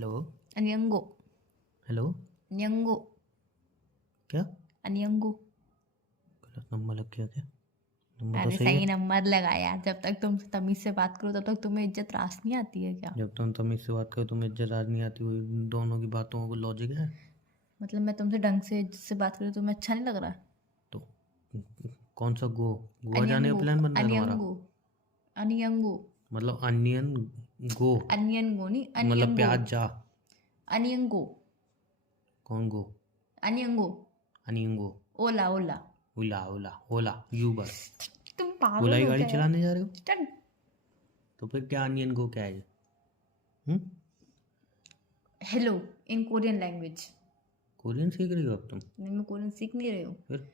Hello. अन्यंगो hello. न्यंगो क्या अन्यंगो। गलत number लग गया क्या? नंबर तो अरे सही सही है। नंबर लगाया। जब तक तुम तमीज से बात करो तब तक तुम्हें इज्जत रास नहीं आती है क्या? जब तुम तमीज से बात करो तुम्हें इज्जत आज नहीं आती हुई, दोनों की बातों को लॉजिक है। मतलब मैं तुमसे ढंग से इज्जत से बात करूँ तुम्हें अच्छा नहीं लग रहा? तो कौन सा गोवा जाने का अन्यंगो प्लान बन रहा है तुम्हारा? अन्यंगो अनियंगो मतलब अनियन गो अन्यंगो नहीं मतलब अनियंगो प्याज जा। अनियंगो कौन गो? अनियंगो अनियंगो। ओला ओला। ओला ओला ओला यूबर। तुम ओला पागल की हो गाड़ी क्या यार? चलाने जा रहे हो? चल। तो फिर क्या अनियन गो क्या है ये? हम्म? Hello in Korean language. Korean सीख रही हो अब तुम? नहीं मैं कोरियन सीख नहीं रही हूँ फिर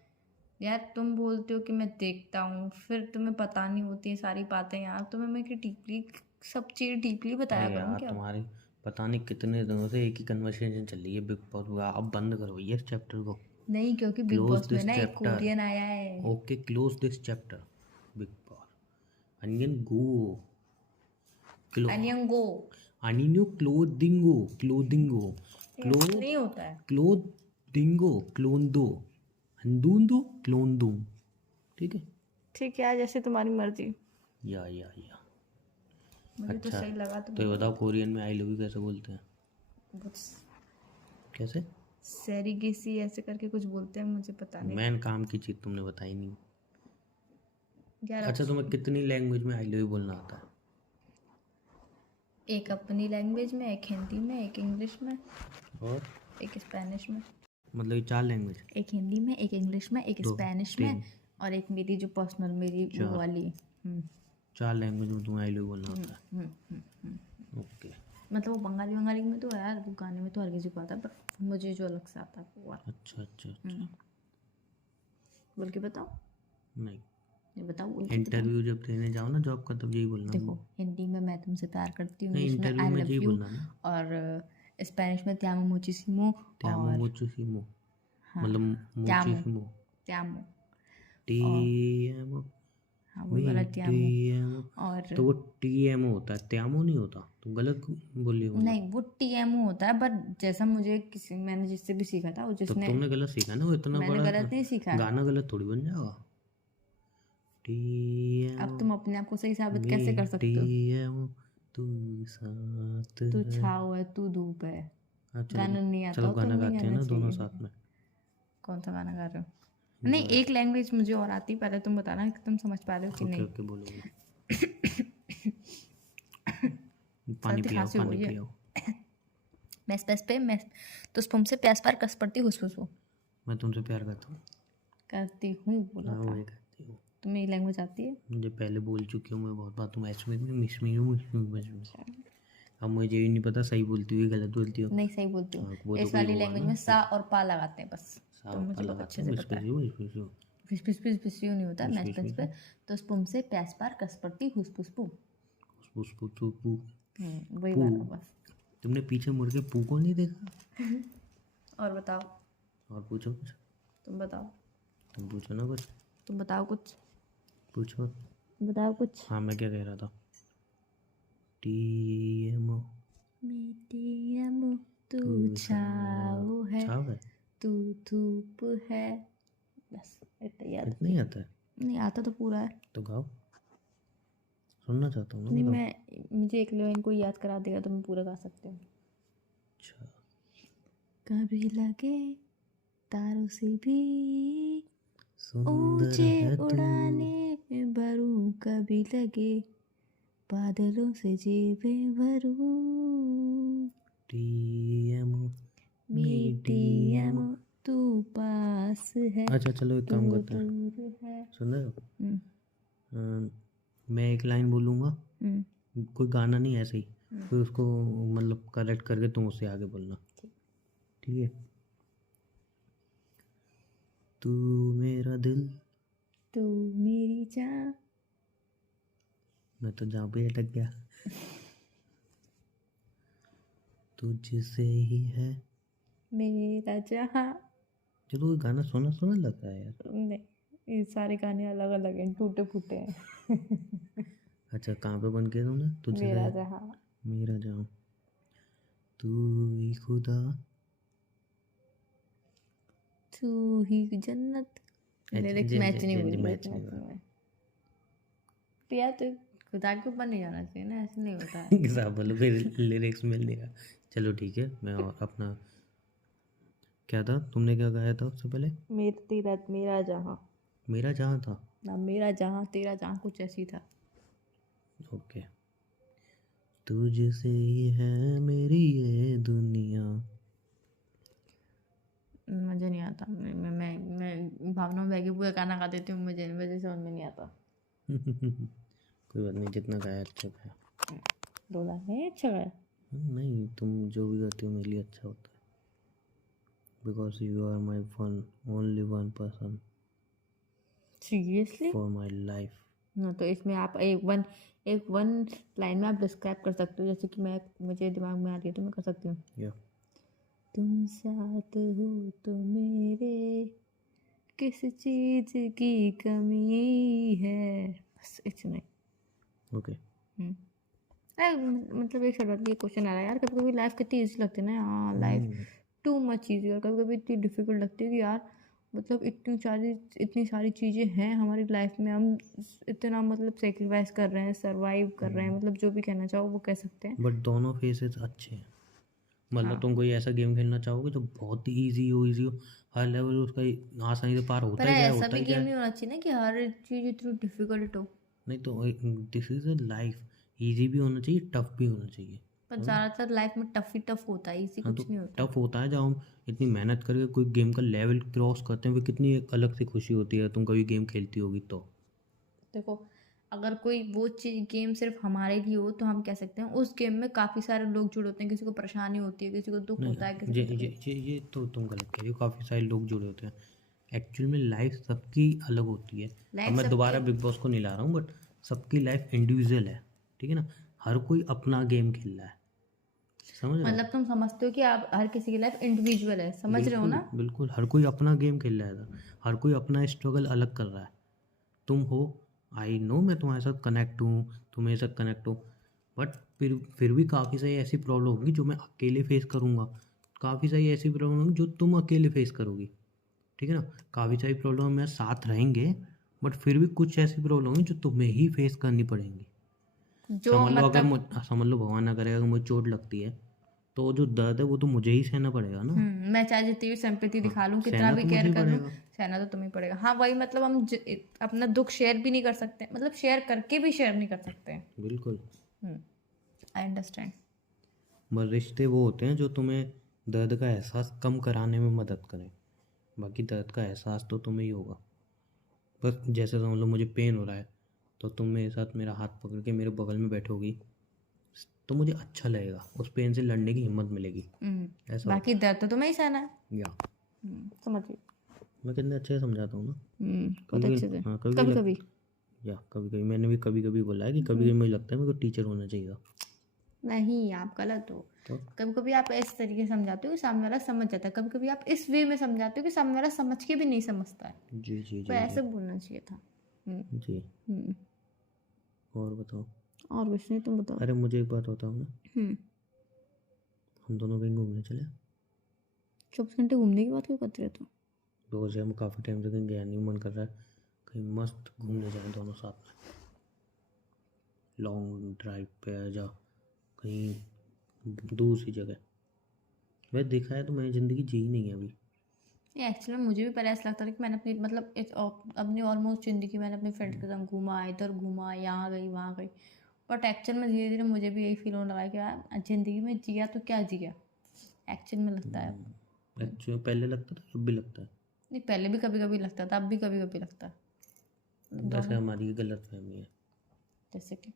यार। तुम बोलते हो कि मैं देखता हूँ फिर तुम्हें पता नहीं होती है सारी बातें यार। तुम्हें मैं डीपली सब चीज़ डीपली बताया अरे करूँ यार क्या? तुम्हारी पता नहीं कितने दिनों से एक ही कन्वर्सेशन चल रही है बिग बॉस। अब बंद करो ये इस चैप्टर को। नहीं क्योंकि बिग क्लोज बॉस में दिस ना एक चैप्टर। कोरियन आया है। Okay close this chapter. Bigg Boss अनियन गो क्लो अनियंगो। अनिनो क्लोदिंगो क्लोदिंगो क्लो ऐसे नहीं होता है। क्लोदिंगो क्लोंदो अंदूंदो क्लोंदो। ठीक है। ठीक है जैसे तुम्हारी मर्जी। या मुझे तो अच्छा सही लगा तो तो ये बोलो। बताओ कोरियन में आई लव यू कैसे बोलते हैं? कुछ कैसे? सेरिगेसी ऐसे करके कुछ बोलते हैं मुझे पता नहीं। मैन काम की चीज़ तुमने बताई नहीं। यार अच्छा तुम्हें कितनी लैंग्वेज में आई लव यू बोलना आता है? एक अपनी लैंग्वेज में, एक हिंदी में, एक इंग्लिश में, और एक स्पेनिश में। मतलब ये 4 लैंग्वेज? एक हिंदी में, एक इंग्लिश में, एक 2 स्पेनिश में 3 और एक मेरी जो पर्सनल मेरी वो 4 वाली। 4 लैंग्वेज में तुम्हें आई लव यू बोलना होता है। ओके। मतलब वो बंगाली बंगाली में तो है यार, वो गाने में तो हर किसी को आता है पर मुझे जो अलग से आता है वो वाला। अच्छा बोल के बताओ। नहीं ये बताओ बोल के बताओ। इंटरव्यू जब देने जाओ ना जॉब का तब यही बोलना। देखो हिंदी में मैं तुमसे प्यार करती हूँ, नहीं इंग्लिश में इंटरव्यू आई में लव यही यू बोलना ना। और स्पेनिश में te amo muchísimo ते आमो और मोचुसिमो हाँ मतलब te amo मोचिसिमो te amo T और एमो हाँ वही मी वाला te टी amo एमो। और तो वो टी एमओ होता है त्यामो नहीं होता। तुम गलत बोली हो मतलब। नहीं वो te amo होता है बट जैसा मुझे किसी मैंने जिससे भी सीखा था वो तो जिसने तुमने गलत सीखा ना वो इतना मैंने बड़ा गलत नहीं सीखा। गाना गलत थोड़ी बन जाएगा। टी अब एमओ तुम अपने आप को सही साबित मी कैसे कर टी सकते हो? एमओ तू साथ तू है। छाव है तू धूप है। हाँ चलो गाना नहीं आता चलो हो तो गाना नहीं गाते हैं गाना ना दोनों चाहिए। साथ में। कौन सा गाना गा रहे हो? हिंदी नहीं वाला। एक लैंग्वेज मुझे और आती, पहले तुम बताना कि तुम समझ पा रहे हो कि ओके नहीं। ओके बोलो पानी सर्दी पिलाओ खांसी हो पानी गई है। पिलाओ। मैं स्पेस पे मैं तो तुमसे प्यास पार कस पड़ती हुस वो मैं तुमसे प्यार करता हूँ। करती हूँ बोला हाँ था। वही करती हूँ। तुम्हें ये लैंग्वेज आती है? मुझे पहले बोल चुकी हूँ मैं बहुत बार तुम ऐसे में मिस में हूँ अब मुझे ये नहीं पता सही बोलती हुई गलत बोलती हो। नहीं सही बोलती हूँ। हाँ, वो तो इस कोई वाली होगा लैंग्वेज ना में सा और पा लगाते हैं बस। तो साफ मुझे बहुत लगाते अच्छे हैं से बिस पता बिस है। बिस बिस बिस फिस फिस फिस फिस यूँ नहीं होता है, बिस मैच बिस पेंच बिस पे। तो तुमसे प्यास पार कस पड़ती हुस पुस पू। पुस पुस पू पू वही पू। वाला बस। तुमने पीछे मुड़ के पू को नहीं देखा? और बताओ। और पूछो कुछ। तुम बताओ। तुम पूछो ना कुछ। तुम बताओ कुछ। पूछो। बताओ कुछ। हाँ मैं क्या कह रहा था? टी एमओ मीठी अमो तू तू छाओ है छाव है। तू धूप है। बस इतना याद इतना ही आता है? नहीं आता तो पूरा है। तो गाओ सुनना चाहता हूँ ना नहीं बताओ। मैं मुझे एक लाइन को याद करा देगा तो मैं पूरा गा सकती हूँ। अच्छा कभी लगे तारों से भी सुंदर ऊंचे है तू उड़ाने भरूं, कभी लगे बादलों से जेबें भरूं। टीएमओ मीठी मीडियम। अमो तू पास है अच्छा चलो एक तू काम करते हैं। दूर है। सुन रहे हो? हम्म, मैं एक लाइन बोलूँगा हम्म, कोई गाना नहीं ऐसे ही फिर उसको मतलब करेक्ट करके तुम उससे आगे बोलना। ठीक है? तू मेरा दिल। तू मेरी जान। मैं तो जहाँ पे अटक गया। तुझसे ही है। मेरा जहाँ। चलो ये गाना सुना सुना लग रहा है यार। नहीं ये सारे गाने अलग अलग हैं, टूटे फूटे हैं। अच्छा कहाँ पे बन के तुमने तुझसे मेरा है जहाँ। मेरा जहाँ। तू ही खुदा। तू ही जन्नत। लिरिक्स मैच नहीं हुई, मैच नहीं हुआ। तो यार तो खुदा के ऊपर नहीं जाना चाहिए ना, ऐसे नहीं होता है। किसा बोलो फिर लिरिक्स मिल नहीं रहा। चलो ठीक है, मैं और अपना क्या था, तुमने क्या गाया था उससे पहले? मेरा जहाँ मेरा जहाँ था। ना, मेरा जहाँ तेरा जहाँ, कुछ ऐसी था। ओके। तुझसे ही है मेरी ये दुनिया। मुझे नहीं आता। मैं भावना बैगी पूरा गाना गा देती हूँ, मुझे समझ में नहीं आता। कोई बात नहीं, जितना गाया अच्छा गाया। डोला है अच्छा गाया। नहीं, तुम जो भी गाती हो मेरे लिए अच्छा होता है, because you are my one only one person seriously? For my life. ना तो इसमें आप एक वन लाइन में आप डिस्क्राइब कर सकते हो, जैसे कि मैं, मुझे दिमाग में आ रही है तो मैं कर सकती हूँ। या तुम साथ हो तो मेरे किस चीज की कमी है, बस इतना ही। ओके। मतलब एक सडनली क्वेश्चन आ रहा है यार, कभी कभी लाइफ कितनी इजी लगती है ना यार, लाइफ टू मच इजी, और कभी कभी इतनी डिफिकल्ट लगती है कि यार मतलब इतनी सारी चीज़ें हैं हमारी लाइफ में, हम इतना मतलब सेक्रीफाइस कर रहे हैं, सरवाइव कर रहे हैं, मतलब जो भी कहना चाहो वो कह सकते हैं। बट दोनों फेसेस अच्छे हैं। मतलब तुम कोई ऐसा गेम खेलना चाहोगे जो बहुत ही ईजी हो, हर लेवल उसका आसानी से पार होता पर ही जाए, ऐसा होता भी ही गेम जाए। नहीं होना चाहिए ना कि हर चीज़ इतनी डिफिकल्ट हो। नहीं तो this is a life, easy भी होना चाहिए, टफ भी होना चाहिए। पर ज़्यादातर लाइफ में टफ ही टफ होता है, इसी हाँ तो कुछ नहीं होता। टफ होता है, जब हम इतनी मेहनत करके कोई गेम का लेवल क्रॉस करते हैं, वो कितनी एक अलग सी खुशी होती है। तुम कभी गेम खेलती होगी तो। देखो, अगर कोई वो चीज गेम सिर्फ हमारे लिए हो तो हम कह सकते हैं उस गेम में काफ़ी सारे लोग जुड़े होते हैं, किसी को परेशानी होती है, किसी को दुख नहीं, होता है, किसी को ये तो तुम गलत कह रही हो, काफ़ी सारे लोग जुड़े होते हैं। एक्चुअल में लाइफ सबकी अलग होती है। अब लाइफ मैं दोबारा सबकी। बिग बॉस को नहीं ला रहा हूँ, बट सबकी लाइफ इंडिविजुअल है, ठीक है ना। हर कोई अपना गेम खेल रहा है, समझ रहे हो? मतलब तुम समझते हो कि आप हर किसी की लाइफ इंडिविजुअल है, समझ रहे हो बिल्कुल ना? बिल्कुल, हर कोई अपना गेम खेल रहा है, हर कोई अपना स्ट्रगल अलग कर रहा है। तुम हो, आई नो, मैं तुम्हारे साथ कनेक्ट हूँ, तुम मेरे साथ कनेक्ट हो, बट फिर भी काफ़ी सारी ऐसी प्रॉब्लम होगी जो मैं अकेले फेस करूँगा, काफ़ी सारी ऐसी प्रॉब्लम होगी जो तुम अकेले फेस करोगी, ठीक है ना। काफ़ी सारी प्रॉब्लम में साथ रहेंगे, बट फिर भी कुछ ऐसी प्रॉब्लम होगी जो तुम्हें ही फेस करनी पड़ेंगी। जो समझ लो, अगर मतलब समझ लो भगवान ना करे अगर मुझे चोट लगती है, तो जो दर्द है वो तो मुझे ही सहना पड़ेगा ना। मैं चाहे जितनी भी सिंपैथी हाँ, दिखा लूँ, कितना सहना भी तो मुझे केयर ही कर लूँ, पड़ेगा। सहना तो तुम्हें पड़ेगा। हाँ वही, मतलब हम अपना दुख शेयर भी नहीं कर सकते, मतलब शेयर करके भी शेयर नहीं कर सकते। बिल्कुल। I understand. बस रिश्ते वो होते हैं जो तुम्हें दर्द का एहसास कम कराने में मदद करें, बाकी दर्द का एहसास तो तुम्हें ही होगा। बस जैसे समझ लो मुझे पेन हो रहा है, तो तुम मेरे साथ मेरा हाथ पकड़ के मेरे बगल में बैठोगी, तो मुझे अच्छा लगेगा, उस पेन से लड़ने की हिम्मत मिलेगी। ऐसा बाकी होता दर्द तो तुम्हें ही सहना है। है। या समझ गई। मैं कितने अच्छे से समझाता हूँ ना। बहुत कभी अच्छे से। हाँ, कभी कभी लग कभी या कभी कभी मैंने भी कभी कभी बोला है कि कभी कभी मुझे लगता है मेरे को टीचर होना चाहिए था। नहीं, आप गलत हो। तो कभी कभी आप इस तरीके से समझाते हो कि सामने वाला समझ जाता है, कभी कभी आप इस वे में समझाते हो कि सामने वाला समझ के भी नहीं समझता है। जी जी तो जी ऐसे जी बोलना चाहिए था। जी। हम्म। और बताओ। और कुछ नहीं, तुम बताओ। अरे मुझे एक बात बताओ ना, हम दोनों कहीं घूमने चले? 24 घंटे घूमने की बात क्यों करते रहते हो? रोज़ हम काफ़ी टाइम से कहीं गया नहीं, मन कर रहा है कहीं मस्त घूमने जाएं दोनों साथ में, लॉन्ग ड्राइव पे आ जा, कहीं दूर सी जगह। वह देखा है तो मैंने ज़िंदगी जी ही नहीं है अभी। ये एक्चुअली मुझे भी पहले ऐसा लगता था कि मैंने अपनी मतलब अपनी ऑलमोस्ट ज़िंदगी मैंने अपने फ्रेंड के साथ घूमा, इधर घूमा, यहाँ गई वहाँ गई। बट एक्चुअल में धीरे धीरे मुझे भी यही फील होने लगा कि यार ज़िंदगी में जिया तो क्या जिया, एक्चुअल में लगता है। एक्चुअली पहले लगता था, अब भी लगता है। नहीं, पहले भी कभी कभी लगता था, अब भी कभी कभी लगता है। जैसे दोनों। हमारी गलत फहमी है, जैसे कि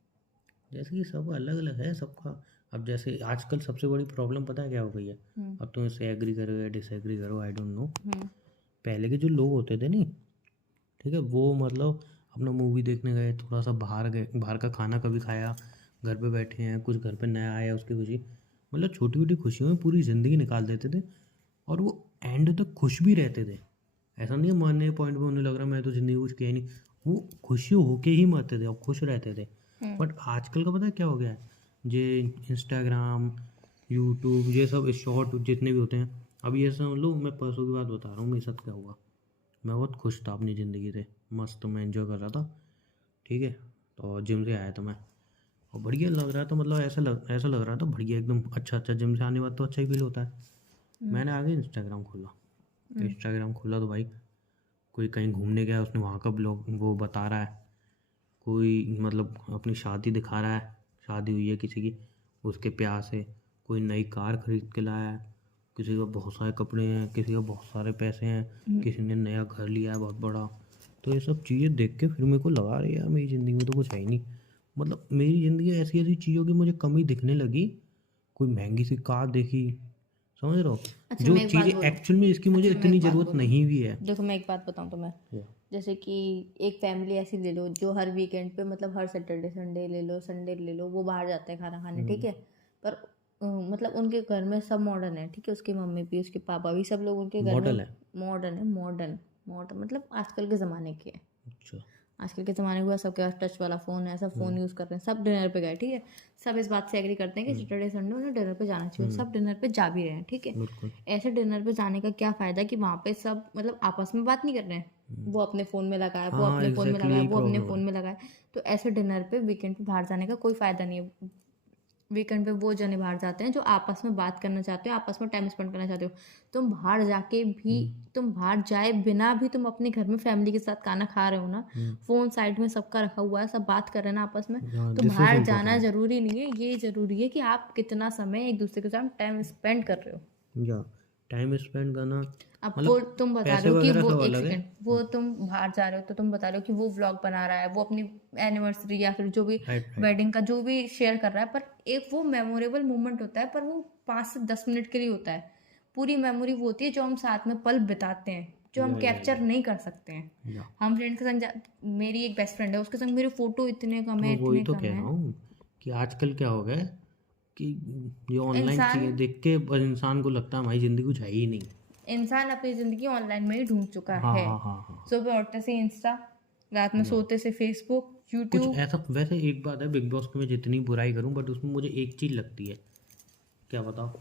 जैसे कि सब अलग अलग है सबका। अब जैसे आजकल सबसे बड़ी प्रॉब्लम पता है क्या हो गई है? अब तुम इससे एग्री करो या डिसएग्री करो, आई डोंट नो। पहले के जो लोग होते थे नहीं, ठीक है, वो मतलब अपना मूवी देखने गए, थोड़ा सा बाहर गए, बाहर का खाना कभी खाया, घर पे बैठे हैं, कुछ घर पे नया आया उसकी खुशी, मतलब छोटी छोटी खुशियों में पूरी ज़िंदगी निकाल देते थे, और वो एंड तक खुश भी रहते थे। ऐसा नहीं है मरने पॉइंट पे उन्हें लग रहा मैं तो ज़िंदगी कुछ किया ही नहीं, वो खुशी होके ही मरते थे और खुश रहते थे। बट आजकल का पता है क्या हो गया है? ये इंस्टाग्राम, यूट्यूब, ये सब शॉर्ट जितने भी होते हैं। अब ये समझ लो, मैं परसों की बात बता रहा हूँ, मेरे साथ क्या हुआ। मैं बहुत खुश था अपनी ज़िंदगी से, मस्त मैं एंजॉय कर रहा था, ठीक है। तो जिम से आया था मैं, और बढ़िया लग रहा था, मतलब ऐसा लग रहा था बढ़िया एकदम अच्छा। जिम से आने के बाद तो अच्छा ही फील होता है। मैंने आगे इंस्टाग्राम खोला तो भाई कोई कहीं घूमने गया, उसने वहाँ का ब्लॉग वो बता रहा है, कोई मतलब अपनी शादी दिखा रहा है, शादी हुई है किसी की, उसके प्यार से, कोई नई कार खरीद के लाया है, किसी का बहुत सारे कपड़े हैं, किसी का बहुत सारे पैसे हैं, किसी ने नया घर लिया है बहुत बड़ा। तो ये सब चीज़ें देख के फिर मेरे को लगा रही यार मेरी ज़िंदगी में तो कुछ है ही नहीं। मतलब मेरी ज़िंदगी ऐसी ऐसी चीज़ों की मुझे कमी दिखने लगी। कोई महंगी सी कार देखी, समझ रहे हो, अच्छा, जो मैं एक बात चीज़ें बोलूँ। एक्चुअल में इसकी मुझे अच्छा, मैं इतनी एक बात ज़रूरत बोलूँ। नहीं भी है। देखो, मैं एक बात बताऊँ तुम्हें। जैसे कि एक फैमिली ऐसी ले लो जो हर वीकेंड पे, मतलब हर सैटरडे संडे ले लो, संडे ले लो, वो बाहर जाते हैं खाना खाने, ठीक है। पर मतलब उनके घर में सब मॉडर्न है, ठीक है। उसकी मम्मी भी, उसके पापा भी, सब लोग उनके घर में मॉडल है। मॉडर्न मतलब आजकल के ज़माने के हैं। अच्छा। आजकल के ज़माने के बाद सबके पास टच वाला फ़ोन है, सब फ़ोन यूज़ कर रहे हैं, सब डिनर पे गए, ठीक है। सब इस बात से एग्री करते हैं कि सैटरडे संडे उन्हें डिनर पे जाना चाहिए, सब डिनर पे जा भी रहे हैं, ठीक है। बिल्कुल। ऐसे डिनर पे जाने का क्या फ़ायदा कि वहाँ पे सब मतलब आपस में बात नहीं कर रहे हैं, वो अपने फ़ोन में लगा है, वो हाँ, अपने फ़ोन में एग्जैक्टली लगा है, यही वो अपने प्रॉब्लम फ़ोन है। में लगा है। तो ऐसे डिनर पे वीकेंड पे बाहर जाने का कोई फ़ायदा नहीं है। वीकेंड पे वो जने बाहर जाते हैं जो आपस में बात करना चाहते हो, आपस में टाइम स्पेंड करना चाहते हो। तुम बाहर जाके भी, तुम बाहर जाए बिना भी तुम अपने घर में फैमिली के साथ खाना खा रहे हो ना, फ़ोन साइड में सबका रखा हुआ है, सब बात कर रहे हैं ना आपस में, हाँ, तो दिस इज बाहर जाना इम्पोर्टेंट। ज़रूरी नहीं है। ये ज़रूरी है कि आप कितना समय एक दूसरे के साथ टाइम स्पेंड कर रहे हो। या टाइम स्पेंड करना, अब वो मतलब तुम बता रहे पैसे हो कि वगैरह वो, सब एक अलग है। सेकंड, वो तुम बाहर जा रहे हो तो तुम बता रहे हो कि वो व्लॉग बना रहा है, वो अपनी एनिवर्सरी या फिर जो भी राइट। वेडिंग का जो भी शेयर कर रहा है, पर एक वो मेमोरेबल मोमेंट होता है, पर वो 5 से 10 मिनट के लिए होता है। पूरी मेमोरी वो होती है जो हम साथ में पल बिताते हैं, जो हम या कैप्चर नहीं कर सकते हैं। या हम फ्रेंड के संग मेरी एक बेस्ट फ्रेंड है, उसके संग मेरे फोटो इतने कम है, तो वही इतने तो कम कह है। रहा हूँ कि आजकल क्या हो गया है कि ये ऑनलाइन इंसान चीज़ें देख के बस इंसान को लगता है हमारी ज़िंदगी कुछ है ही नहीं। इंसान अपनी ज़िंदगी ऑनलाइन में ही ढूंढ चुका हाँ है। हाँ हाँ हाँ। सुबह उठते से इंस्टा, रात में या सोते से फेसबुक, कुछ यूट्यूब। ऐसा, वैसे एक बात है, बिग बॉस की मैं जितनी बुराई करूँ बट उसमें मुझे एक चीज़ लगती है, क्या बताओ।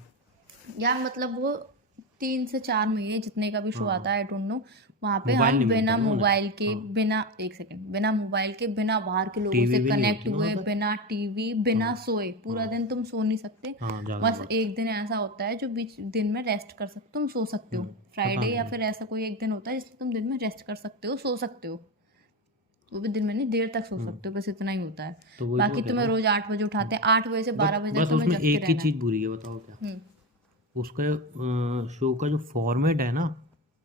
यार मतलब वो 3 से 4 महीने जितने का भी शो आता हाँ, है, आई डोंट नो, वहाँ पे मोबाइल हम नहीं मिलता बिना ना उन्हें। मोबाइल के, हाँ, बिना, एक सेकंड, बिना मोबाइल के, बिना बाहर के लोगों से टीवी भी नहीं कनेक्ट होती ना वहाँ हुए, पर। बिना टीवी, बिना हाँ सोए पूरा हाँ दिन तुम सो नहीं सकते। हाँ, ज़्यादा बस बात। एक दिन ऐसा होता है जो बीच दिन में रेस्ट कर सकते, तुम सो सकते हो, पता फ्राइडे या नहीं। फिर ऐसा कोई एक दिन होता है जिसमें तुम दिन में रेस्ट कर सकते हो, सो सकते हो। वो भी दिन में नहीं, देर तक सो सकते हो, बस इतना ही होता है। तो वही तो बाकी मैं कह रहा तुम्हें हूँ। रोज 8 बजे उठाते हैं, 8 बजे से बस 12 बजे तक बस तुम्हें उसमें जग के एक ही रहना है। चीज़ बुरी है, बताओ क्या। हम्म। उसका शो का जो फॉर्मेट है ना,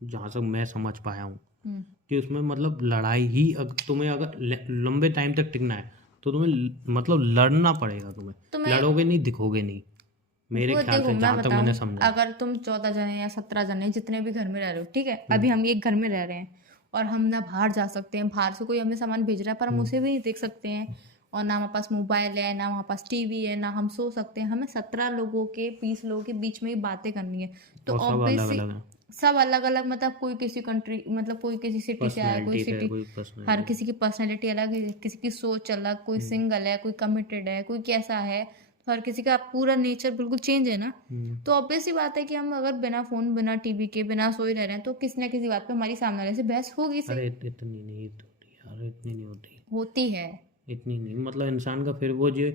जहाँ तक मैं समझ पाया हूँ, हम्म। कि उसमें मतलब लड़ाई ही, तुम्हें अगर लंबे टाइम तक टिकना है तो तुम्हें मतलब लड़ना पड़ेगा, तुम्हें तुम्हें लड़ोगे नहीं, दिखोगे नहीं, मेरे वो ख्याल देखो, से मैं जहाँ तक बताऊं, मैंने समझा है। अगर तुम 14 जने या 17 जने जितने भी घर में रह रहे हो, ठीक है, अभी हम एक घर में रह रहे हैं और हम ना बाहर जा सकते हैं, बाहर से कोई हमें सामान भेज रहा है पर हम उसे भी नहीं देख सकते हैं, और ना हमारे पास मोबाइल है, ना हमारे पास टीवी है, ना हम सो सकते हैं, हमें 17 लोगों के 20 लोगों के बीच में ही बातें करनी है। तो और सब अलग ऑब्वियसली अलग है, सब अलग अलग, मतलब कोई किसी कंट्री, मतलब कोई किसी सिटी से आया, कोई पर्सनैलिटी है, सिटी, कोई हर पर्सनैलिटी। किसी की पर्सनैलिटी अलग है, किसी की सोच अलग, कोई सिंगल है, कोई कमिटेड है, कोई कैसा है, तो हर किसी का पूरा नेचर बिल्कुल चेंज है ना। तो ऑब्वियस सी बात है कि हम अगर बिना फोन, बिना टीवी के, बिना सोए रह रहे हैं, तो किसी ना किसी बात पे हमारी सामने वाले से बहस होगी, सही अरे इतनी नहीं होती यार, इतनी नहीं होती, होती है। इतनी नहीं, मतलब इंसान का फिर वो जो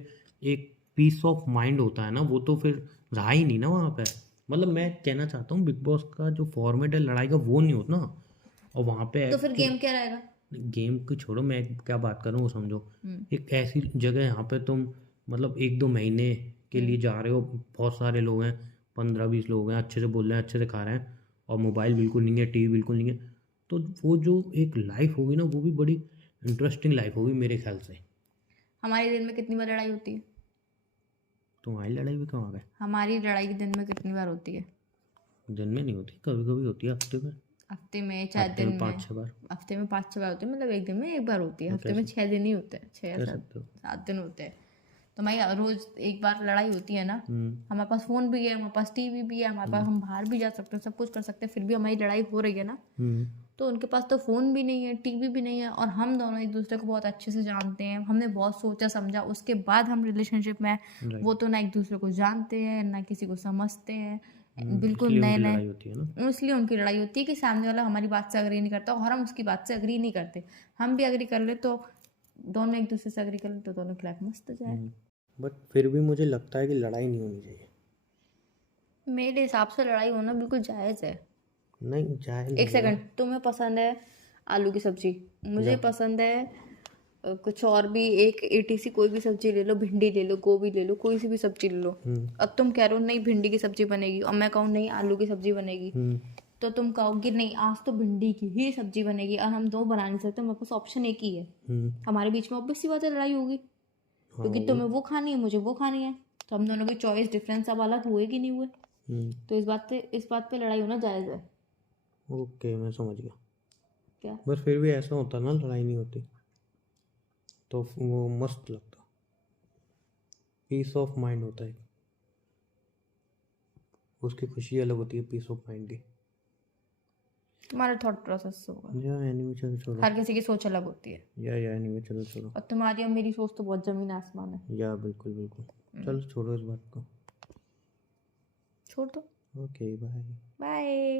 एक पीस ऑफ माइंड होता है ना, वो तो फिर रहा ही नहीं ना वहाँ पे। मतलब मैं कहना चाहता हूँ बिग बॉस का जो फॉर्मेट है लड़ाई का वो नहीं होता ना, और वहाँ पे तो फिर गेम क्या रहेगा? गेम को छोड़ो, मैं क्या बात कर रहा हूँ वो समझो। हम्म। एक ऐसी जगह यहाँ पे तुम मतलब 1-2 महीने के लिए जा रहे हो, बहुत सारे लोग हैं, 15-20 लोग हैं, अच्छे से बोल रहे हैं, अच्छे से खा रहे हैं, और मोबाइल बिल्कुल नहीं है, टीवी बिल्कुल नहीं है, तो वो जो एक लाइफ होगी ना, वो भी बड़ी इंटरेस्टिंग लाइफ होगी मेरे ख्याल से। हमारी दिन में कितनी बार लड़ाई होती है? तुम्हारी लड़ाई भी कहाँ गए? हमारी लड़ाई दिन में कितनी बार होती है? दिन में नहीं होती, कभी कभी होती है, हफ्ते में, हफ्ते में, चाहे हफ्ते दिन में में। 5-6 बार। हफ्ते में 5-6 बार होती है, मतलब एक दिन में एक बार होती है, हाँ, हफ्ते में 6 दिन ही होते हैं, 6 या कह 7, सकते हो। 7 दिन होते हैं। तो भाई रोज एक बार लड़ाई होती है ना। हमारे पास फोन भी है, हमारे पास टीवी भी है, हमारे पास, हम बाहर भी जा सकते हैं, सब कुछ कर सकते हैं, फिर भी हमारी लड़ाई हो रही है ना। तो उनके पास तो फ़ोन भी नहीं है, टीवी भी नहीं है, और हम दोनों एक दूसरे को बहुत अच्छे से जानते हैं, हमने बहुत सोचा समझा उसके बाद हम रिलेशनशिप में हैं। वो तो ना एक दूसरे को जानते हैं ना किसी को समझते हैं, बिल्कुल इसलिए नए उनकी नए। लड़ाई होती है ना। इसलिए उनकी लड़ाई होती है कि सामने वाला हमारी बात से अग्री नहीं करता और हम उसकी बात से अग्री नहीं करते। हम भी अग्री कर ले तो दोनों एक दूसरे से अग्री कर ले तो दोनों की लाइफ मस्त जाए। बट फिर भी मुझे लगता है कि लड़ाई नहीं होनी चाहिए। मेरे हिसाब से लड़ाई होना बिल्कुल जायज़ है। नहीं जाए एक सेकंड, तुम्हें पसंद है आलू की सब्जी, मुझे पसंद है कुछ और भी, एक ATC कोई भी सब्जी ले लो, भिंडी ले लो, गोभी ले लो, कोई सी भी सब्जी ले लो। अब तुम कह रहे हो नहीं भिंडी की सब्जी बनेगी और मैं कहूँ नहीं आलू की सब्जी बनेगी, तो तुम कहोगे नहीं आज तो भिंडी की ही सब्जी बनेगी, और हम दो बना नहीं सकते, मेरे पास ऑप्शन एक ही है। हमारे बीच में ऑब्वियस सी बात है लड़ाई होगी, क्योंकि तुम्हें वो खानी है मुझे वो खानी है, तो हम दोनों की चॉइस डिफरेंस अब अलग हुए कि नहीं हुए। तो इस बात पे लड़ाई होना जायज़ है। ओके मैं समझ गया। क्या बस फिर भी ऐसा होता ना लड़ाई नहीं होती तो वो मस्त लगता, पीस ऑफ माइंड होता है, उसकी खुशी अलग होती है पीस ऑफ माइंड की। तुम्हारा थॉट प्रोसेस होगा, या एनीवे चलो छोड़ो, हर किसी की सोच अलग होती है, या एनीवे चलो छोड़ो, और तुम्हारी और मेरी सोच तो बहुत ज़मीन आसमान है। या बिल्कुल बिल्कुल, चलो छोड़ो इस बात को, छोड़ दो। Okay bye. बाय।